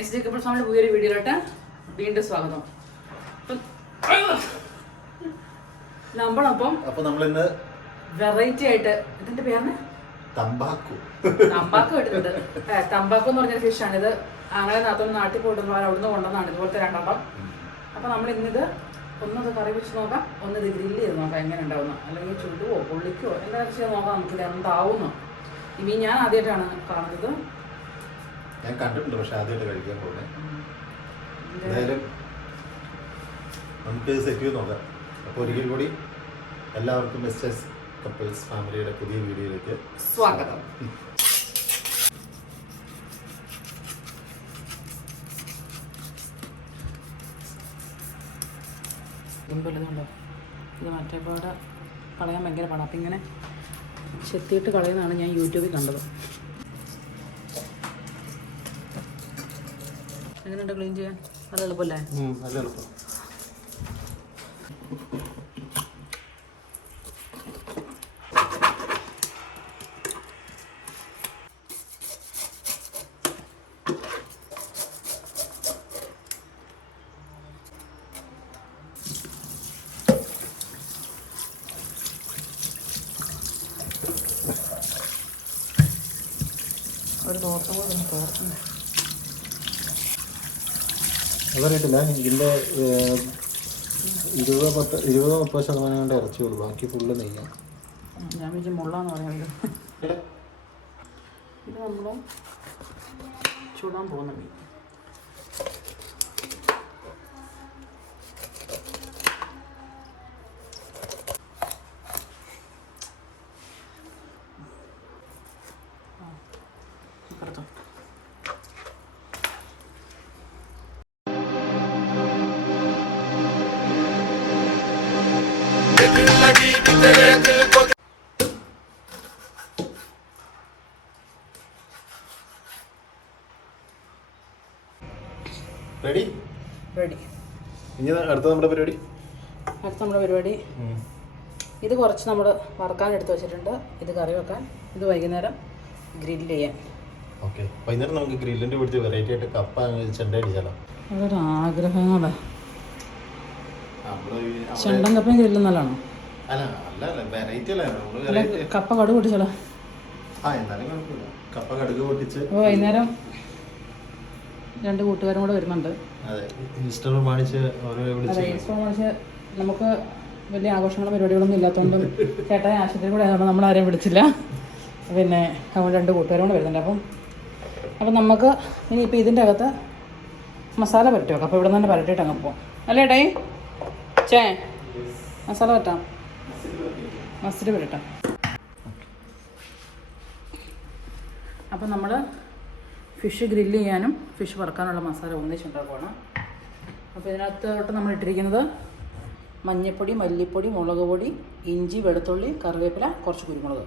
S J couple സ്വാമിയുടെ പുതിയൊരു വീഡിയോയിലോട്ട് വീണ്ടും സ്വാഗതം. നമ്മളപ്പം അപ്പൊ നമ്മൾ ഇന്ന് വെറൈറ്റി ആയിട്ട് ഇതിന്റെ പേരാണ് തമ്പാക്കു. തമ്പാക്കു കിട്ടുന്നുണ്ട് തമ്പാക്കു എന്ന് പറഞ്ഞ ഫിഷാണ് ഇത് അങ്ങനെ നാത്തൊന്ന് നാട്ടിൽ പോയിട്ടുള്ള അവിടുന്ന് കൊണ്ടുവന്നാണ് ഇതുപോലത്തെ രണ്ടെണ്ണം. അപ്പൊ നമ്മൾ ഇന്നിത് ഒന്നത് കറി വെച്ച് നോക്കാം. ഒന്ന് ഇത് ഗ്രില്ല് ചെയ്ത് നോക്കാം. എങ്ങനെ ഉണ്ടാവുന്ന. അല്ലെങ്കിൽ ചുടുവോ പൊള്ളിക്കോ എന്താ ചെയ്ത് നോക്കാം. നമുക്കിത് എന്താവുന്നു. ഇനി ഞാൻ ആദ്യമായിട്ടാണ് കാണുന്നത്. ഞാൻ കണ്ടിട്ടുണ്ട് പക്ഷെ ആദ്യമായിട്ട് കഴിക്കാൻ പോകുന്നത്. എന്തായാലും നമുക്ക് സെറ്റ് ചെയ്ത് നോക്കാം. അപ്പോൾ ഒരിക്കൽ കൂടി എല്ലാവർക്കും മിസ്റ്റേഴ്സ് കപ്പിൾസ് ഫാമിലിയുടെ പുതിയ വീഡിയോയിലേക്ക് സ്വാഗതം. ഇതുണ്ടോ ഇത് മറ്റേ പാടെ കളയാൻ ഭയങ്കര പാടാണ് അപ്പം ഇങ്ങനെ ചെത്തിയിട്ട് കളയുന്നതാണ് ഞാൻ യൂട്യൂബിൽ കണ്ടത്. എങ്ങനെയുണ്ട് ക്ലീൻ ചെയ്യാൻ? നല്ല എളുപ്പമല്ലേ നല്ല എളുപ്പം. ഒരു തോർത്തും കൂടെ ഒന്ന് തോർത്തുണ്ട് അതറിയത്തില്ല ഇതിന്റെ ഇരുപത് പത്ത് ഇരുപത് മുപ്പത് ശതമാനം കൊണ്ട് ഇറച്ചിയുള്ളൂ ബാക്കി ഫുള്ള് നെയ്യാണ് ഞാൻ വിചാരിച്ചു മുള്ളാന്ന് പറയുന്നത്. ഇത് നമ്മൾ ചൂടാൻ പോകുന്ന മീൻ. റെഡി? റെഡി. ഇനി അടുത്ത നമ്മുടെ പരിപാടി? അടുത്ത നമ്മുടെ പരിപാടി. ഇത് കുറച്ച് നമ്മൾ വറക്കാൻ എടുത്ത് വെച്ചിട്ടുണ്ട്. ഇത് കറി വെക്കാൻ. ഇത് വൈകുന്നേരം ഗ്രില്ല് ചെയ്യാൻ. ഓക്കെ. വൈകുന്നേരം നമുക്ക് ഗ്രില്ലിന്റെ പിടിച്ച് വെറൈറ്റി ആയിട്ട് കപ്പ ചെണ്ട അടിച്ചാലോ അതൊരു ആഗ്രഹങ്ങളാണ് ചെണ്ടൻ കപ്പയും ഗ്രില്ലും നല്ലതാണോ? അല്ല അല്ല അല്ല വെറൈറ്റി അല്ല നമ്മൾ അല്ല വെറൈറ്റി കപ്പ കടുക് പൊട്ടിച്ചോളാം ആ എന്നാലും കുഴപ്പമില്ല. കപ്പ കടുക് പൊട്ടിച്ച് അപ്പോൾ വൈകുന്നേരം രണ്ട് കൂട്ടുകാരും കൂടെ വരുന്നുണ്ട്. അതെ പ്രമാണിച്ച് അവരെ അതെ വിളിച്ച് നമുക്ക് വലിയ ആഘോഷങ്ങളും പരിപാടികളൊന്നും ഇല്ലാത്തതുകൊണ്ടും ചേട്ടായ ആശുപത്രി കൂടെ ആയതുകൊണ്ട് നമ്മൾ ആരെയും വിളിച്ചില്ല. പിന്നെ അതുകൊണ്ട് രണ്ട് കൂട്ടുകാരും കൂടെ വരുന്നുണ്ട്. അപ്പം അപ്പം നമുക്ക് ഇനിയിപ്പോൾ ഇതിന്റെ അകത്ത് മസാല പരട്ടി വെക്കാം അപ്പോൾ ഇവിടെ നിന്ന് തന്നെ പരട്ടിയിട്ട് അങ്ങ് പോവാം. അല്ലേ ഏട്ടായി? ചേ മസാല പറ്റാം. മസ്തിരി പരട്ടാം അപ്പം നമ്മൾ ഫിഷ് ഗ്രില്ല് ചെയ്യാനും ഫിഷ് വറുക്കാനുള്ള മസാല ഒന്നിച്ചുണ്ടാക്കുവാണ്. അപ്പോൾ ഇതിനകത്തോട്ട് നമ്മൾ ഇട്ടിരിക്കുന്നത് മഞ്ഞൾപ്പൊടി മല്ലിപ്പൊടി മുളക് പൊടി ഇഞ്ചി വെളുത്തുള്ളി കറിവേപ്പില കുറച്ച് കുരുമുളക്.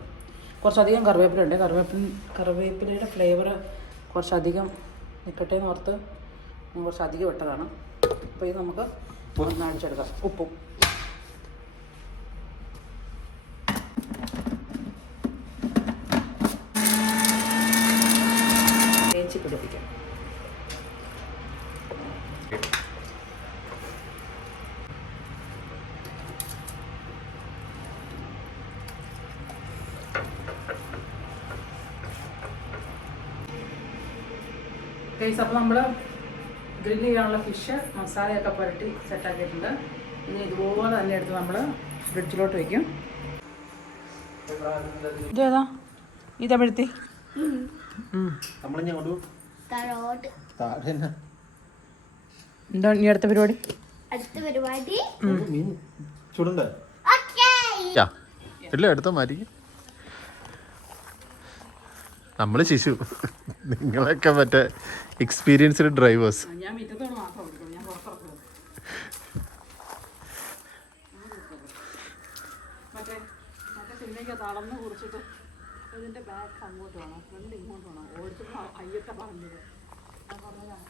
കുറച്ചധികം കറിവേപ്പില ഉണ്ട്. കറിവേപ്പില കറിവേപ്പിലയുടെ ഫ്ലേവർ കുറച്ചധികം നിൽക്കട്ടെ എന്ന് ഓർത്ത് കുറച്ചധികം ഇട്ടതാണ്. അപ്പോൾ ഇത് നമുക്ക് ഒന്ന് അടിച്ചെടുക്കാം ഉപ്പും. തേച്ച് പിടിപ്പിക്കാം. അപ്പോൾ നമ്മൾ ഗ്രില്ല് ചെയ്യാനുള്ള ഫിഷ് മസാലയൊക്കെ പുരട്ടി സെറ്റാക്കിയിട്ടുണ്ട്. ഇനി ഇതുപോലെ തന്നെ എടുത്ത് നമ്മൾ ഫ്രിഡ്ജിലോട്ട് വയ്ക്കും ഇതേതാ? ഇതാ നമ്മളിഞ്ഞ കൊണ്ടു തറോട്ട് താഴെ തന്നെ. എന്താ ഇനി അടുത്ത പരിപാടി? അടുത്ത പരിപാടി? മീൻ ചുടണ്ടേ? ഓക്കേ. ഇല്ല എടുത്ത മാറ്റി നമ്മൾ ശിശു. നിങ്ങളൊക്കെ മറ്റേ എക്സ്പീരിയൻസ്ഡ് ഡ്രൈവേഴ്സ് ഞാൻ മിറ്റത്തോട് മാത്രം കൊടുക്കും ഞാൻ പുറത്തിറക്കുന്നത് മറ്റേ മറ്റേ സിനിമയ്ക്ക് തളർന്ന് കുറിച്ചിട്ട് ഇതിന്റെ ബാക്ക് അങ്ങോട്ട് വേണം ഫ്രണ്ട് ഇങ്ങോട്ട് വേണം ഓടിച്ചപ്പോൾ അയ്യത്തെ പറഞ്ഞത് ഞാൻ പറഞ്ഞതാണ്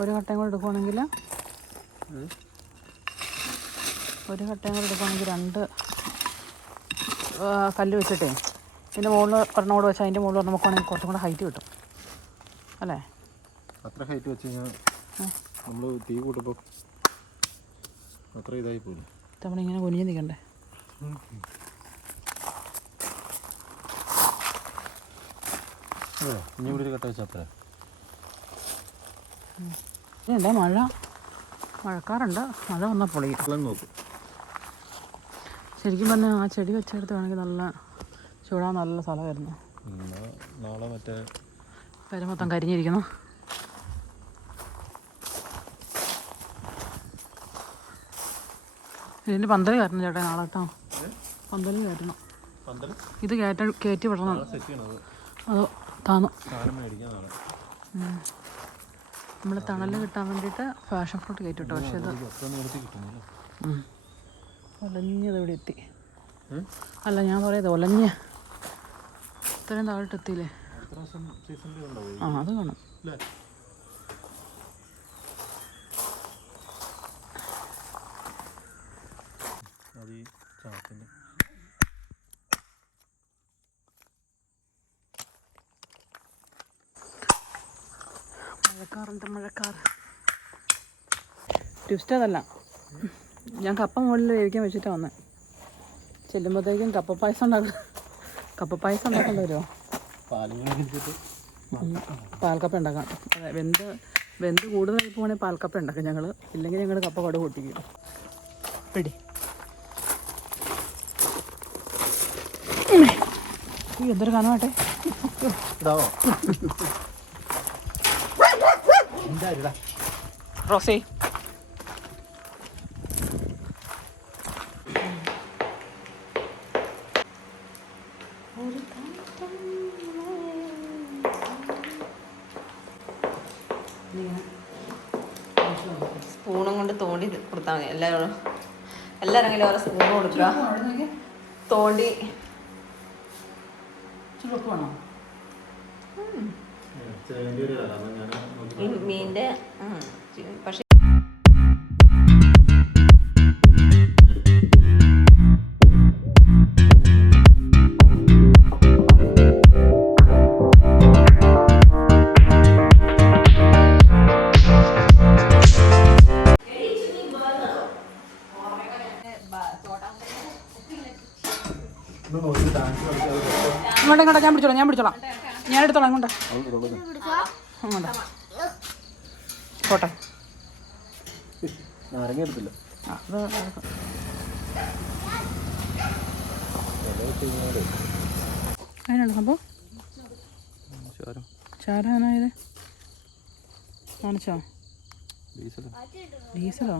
ഒരു ഘട്ടം കട്ടയും കൂടെ എടുക്കുവാണെങ്കിൽ ഒരു കട്ടയും കൂടെ എടുക്കുവാണെങ്കിൽ രണ്ട് കല്ല് വെച്ചിട്ടേ. ഇതിന്റെ മുകളിൽ ഒരെണ്ണം കൂടെ വെച്ചാൽ അതിന്റെ മുകളിൽ നമുക്ക് വേണമെങ്കിൽ കുറച്ചും കൂടെ ഹൈറ്റ് കിട്ടും. അല്ലേ? അത്ര ഹൈറ്റ് വെച്ച് കഴിഞ്ഞാൽ നമ്മൾ തീ കൂട്ടപ്പോൾ അത്ര ഇതായി പോലും തവണ ഇങ്ങനെ കുനിഞ്ഞ് നിൽക്കണ്ടേ? ഇനി ഇവിടെ ഒരു കട്ട വെച്ചാൽ അത്ര. ഇതുണ്ട് മഴ? മഴക്കാറുണ്ട്. മഴ വന്നാൽ പൊളിയും. നോക്കും. ശരിക്കും പറഞ്ഞാൽ ആ ചെടി വെച്ചെടുത്ത് വേണമെങ്കിൽ നല്ല ചൂടാൻ നല്ല സ്ഥലമായിരുന്നു. നാളെ മറ്റേ പേര് മൊത്തം കരിഞ്ഞിരിക്കുന്നു. ഇതിന്റെ പന്തൽ കയറ്റണം ചേട്ടാ നാളെ കേട്ടോ പന്തൽ കയറ്റണം ഇത് കയറ്റ കയറ്റി വിടണം. അത്. താന്നു. നമ്മൾ തണൽ കിട്ടാൻ വേണ്ടിയിട്ട് ഫാഷൻ ഫ്രൂട്ട് കയറ്റിട്ടോ പക്ഷേ ഇത്. ഒലഞ്ഞത് ഇവിടെ എത്തി? അല്ല ഞാൻ പറയാതെ ഒലഞ്ഞ. ഇത്രയും താഴോട്ട് എത്തിയില്ലേ? ആ അത് കാണും. അത് ഈ ചാക്കിന്റെ മഴക്കാറുണ്ട് മഴക്കാർ ട്വിസ്റ്റ് അതല്ല. ഞാൻ കപ്പ മുകളിൽ വേവിക്കാൻ വെച്ചിട്ടാണ് വന്നത് ചെല്ലുമ്പോഴത്തേക്കും കപ്പ പായസം ഉണ്ടാക്കും കപ്പ പായസം ഉണ്ടാക്കേണ്ടി വരുമോ വെച്ചിട്ട് പാൽക്കപ്പ ഉണ്ടാക്കാം. അതെ വെന്ത് വെന്ത് കൂടുതലായി പോകണമെങ്കിൽ പാൽക്കപ്പ ഉണ്ടാക്കാം ഞങ്ങൾ ഇല്ലെങ്കിൽ ഞങ്ങൾ കപ്പ കട പൊട്ടിക്കും. റെഡി. എന്തൊരു കനമാട്ടെ? ഇതാവോ? റോസേ. സ്പൂണും കൊണ്ട് തോണ്ടി കൊടുത്താൽ മതി. എല്ലാവരും എല്ലാരെങ്കിലും ഓരോ സ്പൂൺ കൊടുക്കുക. തോണ്ടി. ചുരുക്കണം ഈ മീനിന്റെ പക്ഷെ ഇങ്ങോട്ട് ഇങ്ങോട്ട് ഞാൻ പിടിച്ചോളാം ഞാൻ പിടിച്ചോളാം. ഞാൻ എടുത്തോളാം അങ്ങോട്ടാ ഇങ്ങോട്ട്. പോട്ടെ. നാരങ്ങ എടുത്തില്ല. ആ, അത് അത് അതിനാണ് സംഭവം? ചാരാനായത്? കാണിച്ചോ ഡീസലോ?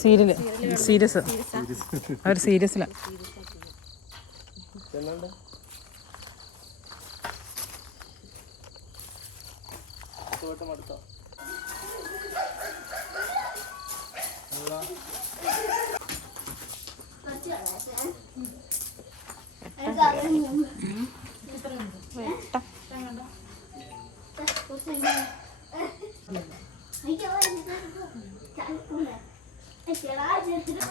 സീരിയൽ. സീരിയസ്. അവർ സീരിയസിലാ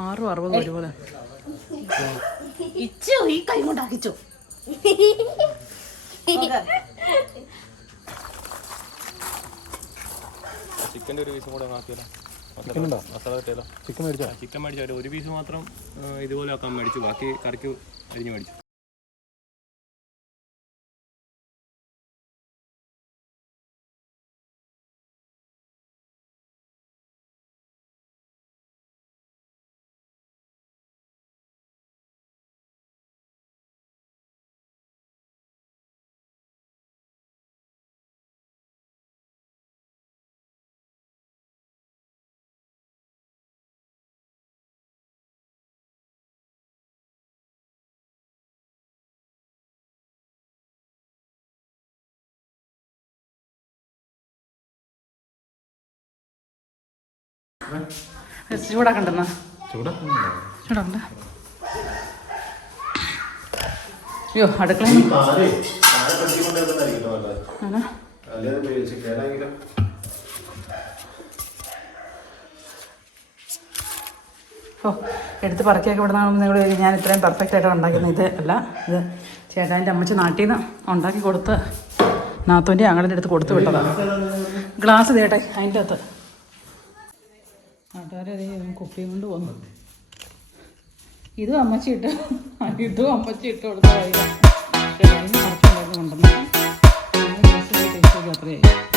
ആറും അറുപതും ഒരുപോലെ. ഇച്ചു ഈ കൈ കൊണ്ടാക്കിച്ചു. ചിക്കന്റെ ഒരു പീസും കൂടെ ആക്കിയാലോ? ചിക്കൻ ഉണ്ടോ? മസാല കിട്ടിയാലോ? ചിക്കൻ മേടിച്ചോ? ചിക്കൻ മേടിച്ചു. ഒരു പീസ് മാത്രം ഇതുപോലെ ആക്കാൻ മേടിച്ചു. ബാക്കി കറിക്ക് അരിഞ്ഞു മേടിച്ചു. ഓ എടുത്ത് പറക്കിയൊക്കെ ഇവിടെ നിന്നാകുമ്പോൾ നിങ്ങൾ ഞാൻ ഇത്രയും പെർഫെക്റ്റ് ആയിട്ട് ഉണ്ടാക്കുന്നത് ഇത് അല്ല ഇത് ചേട്ടാന്റെ അമ്മച്ചി നാട്ടിൽ നിന്ന് ഉണ്ടാക്കി കൊടുത്ത് നാത്തോന്റെ അങ്ങളുടെ അടുത്ത് കൊടുത്തു വിട്ടതാണ് ഗ്ലാസ് തേട്ടെ അതിന്റെ അകത്ത് നാട്ടുകാരെ കുപ്പിയും കൊണ്ട് വന്നു. ഇതും അമ്മച്ചി ഇട്ട് ഇതും അമ്മച്ചി ഇട്ട് കൊടുത്ത കൊണ്ടുവന്നു അത്രയായി.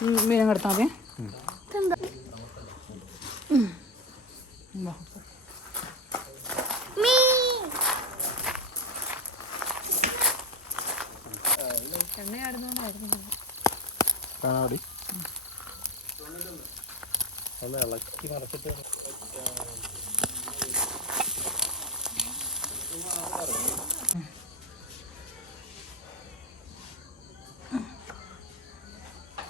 മീനം കിടത്താൽ മതി മീ ആടി ഒന്ന് ഇളക്കി മറച്ചിട്ട് ബാ ഈ കപ്പച്ചിനെ കൊണ്ടിട്ട് ആമിലേക്ക് കൂട്ടി എല്ലാം എടുത്തു എല്ലാം എടുത്തു തന്നെ അപ്പെടുത്തന്നെ നിന്റെ പല്ല് അടുത്തുന്നു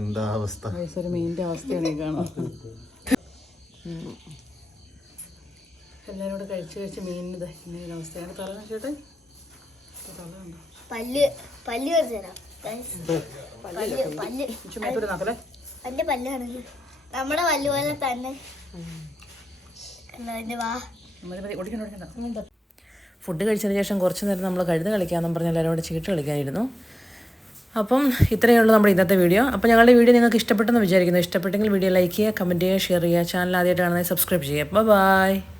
എന്താ അവസ്ഥ? മീനിന്റെ അവസ്ഥയാണ് ഈ കാണുന്നത്. എല്ലാവരും കൂടെ കഴിച്ച് കഴിച്ച് ഇങ്ങനെ അവസ്ഥയാണ്. തല ചേട്ടൻ പല്ല് പല്ല്. പല്ല് പല്ല് ചുമപ്പൊരു നക്കലേ പല്ല് പല്ലാണ് നമ്മുടെ പല്ല് പോലെ തന്നെ. വാ. ഓടിക്കണ്ട ഓടിക്കണ്ട ഫുഡ് കഴിച്ചതിന് ശേഷം കുറച്ച് നേരം നമ്മൾ കഴുത കളിക്കാമെന്നും പറഞ്ഞ് എല്ലാവരും കൂടെ ചീട്ട് കളിക്കാനിരുന്നു. അപ്പം ഇത്രയേ ഉള്ളൂ നമ്മുടെ ഇന്നത്തെ വീഡിയോ. അപ്പോൾ ഞങ്ങളുടെ വീഡിയോ നിങ്ങൾക്ക് ഇഷ്ടപ്പെട്ടെന്ന് വിചാരിക്കുന്നു. ഇഷ്ടപ്പെട്ടെങ്കിൽ വീഡിയോ ലൈക്ക് ചെയ്യുക കമന്റ് ചെയ്യുക ഷെയർ ചെയ്യുക. ചാനൽ ആദ്യമായിട്ട് കാണുന്നത് സബ്സ്ക്രൈബ് ചെയ്യുക. ബൈ